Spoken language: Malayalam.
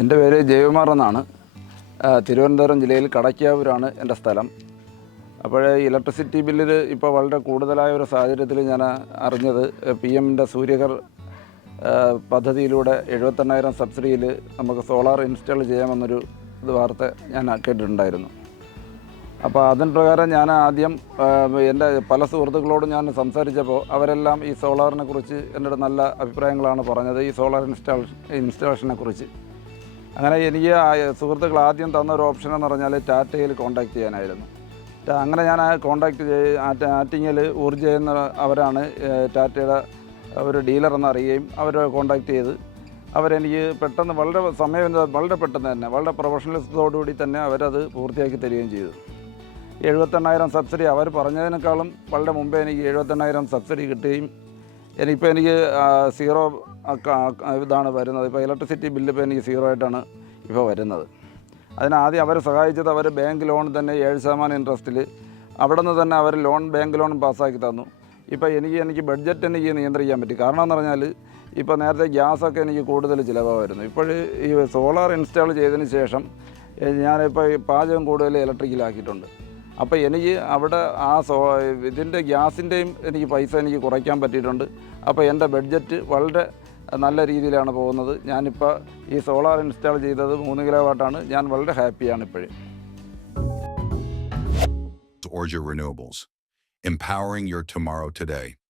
എൻ്റെ പേര് ജയകുമാർ എന്നാണ്. തിരുവനന്തപുരം ജില്ലയിൽ കടയ്ക്കാവൂരാണ് എൻ്റെ സ്ഥലം. അപ്പോൾ ഇലക്ട്രിസിറ്റി ബില്ലിൽ ഇപ്പോൾ വളരെ കൂടുതലായ ഒരു സാഹചര്യത്തിൽ ഞാൻ അറിഞ്ഞത് PM-ൻ്റെ സൂര്യഘർ പദ്ധതിയിലൂടെ 78,000 സബ്സിഡിയിൽ നമുക്ക് സോളാർ ഇൻസ്റ്റാൾ ചെയ്യാമെന്നൊരു വാർത്ത ഞാൻ കേട്ടിട്ടുണ്ടായിരുന്നു. അപ്പോൾ അതിന് പ്രകാരം ഞാൻ ആദ്യം എൻ്റെ പല സുഹൃത്തുക്കളോടും ഞാൻ സംസാരിച്ചപ്പോൾ അവരെല്ലാം ഈ സോളാറിനെ കുറിച്ച് എൻ്റെ നല്ല അഭിപ്രായങ്ങളാണ് പറഞ്ഞത്, ഈ സോളാർ ഇൻസ്റ്റാളേഷനെ കുറിച്ച്. അങ്ങനെ എനിക്ക് സുഹൃത്തുക്കൾ ആദ്യം തന്ന ഒരു ഓപ്ഷൻ എന്ന് പറഞ്ഞാൽ ടാറ്റയിൽ കോൺടാക്റ്റ് ചെയ്യാനായിരുന്നു. അങ്ങനെ ഞാൻ ആറ്റിങ്ങിൽ ഊർജ എന്ന അവരാണ് ടാറ്റയുടെ ഒരു ഡീലർ എന്നറിയുകയും അവരെ കോൺടാക്റ്റ് ചെയ്ത് അവരെനിക്ക് പെട്ടെന്ന് വളരെ പെട്ടെന്ന് തന്നെ വളരെ പ്രൊഫഷണലിസത്തോടുകൂടി തന്നെ അവരത് പൂർത്തിയാക്കി തരികയും ചെയ്തു. 78,000 സബ്സിഡി അവർ പറഞ്ഞതിനേക്കാളും വളരെ മുമ്പേ എനിക്ക് 78,000 സബ്സിഡി കിട്ടുകയും എനിക്ക് സീറോ ഇതാണ് വരുന്നത്. ഇപ്പോൾ ഇലക്ട്രിസിറ്റി ബില്ല് ഇപ്പോൾ എനിക്ക് സീറോ ആയിട്ടാണ് ഇപ്പോൾ വരുന്നത്. അതിനാദ്യം അവരെ സഹായിച്ചത് അവർ ബാങ്ക് ലോൺ തന്നെ 7% ഇൻട്രസ്റ്റിൽ അവിടെ നിന്ന് തന്നെ അവർ ബാങ്ക് ലോൺ പാസ്സാക്കി തന്നു. ഇപ്പോൾ എനിക്ക് ബഡ്ജറ്റ് എനിക്ക് നിയന്ത്രിക്കാൻ പറ്റി. കാരണം എന്ന് പറഞ്ഞാൽ ഇപ്പോൾ നേരത്തെ ഗ്യാസൊക്കെ എനിക്ക് കൂടുതൽ ചിലവായിരുന്നു. ഇപ്പോൾ ഈ സോളാർ ഇൻസ്റ്റാൾ ചെയ്തതിന് ശേഷം ഞാനിപ്പോൾ പാചകം കൂടുതൽ ഇലക്ട്രിക്കലാക്കിയിട്ടുണ്ട്. അപ്പോൾ എനിക്ക് അവിടെ ഇതിൻ്റെ ഗ്യാസിൻ്റെയും എനിക്ക് പൈസ എനിക്ക് കുറയ്ക്കാൻ പറ്റിയിട്ടുണ്ട്. അപ്പോൾ എൻ്റെ ബഡ്ജറ്റ് വളരെ നല്ല രീതിയിലാണ് പോകുന്നത്. ഞാനിപ്പോൾ ഈ സോളാർ ഇൻസ്റ്റാൾ ചെയ്തത് 3 കിലോവാട്ടാണ്. ഞാൻ വളരെ ഹാപ്പിയാണ് ഇപ്പോഴും. Orja Renewables, empowering your tomorrow today.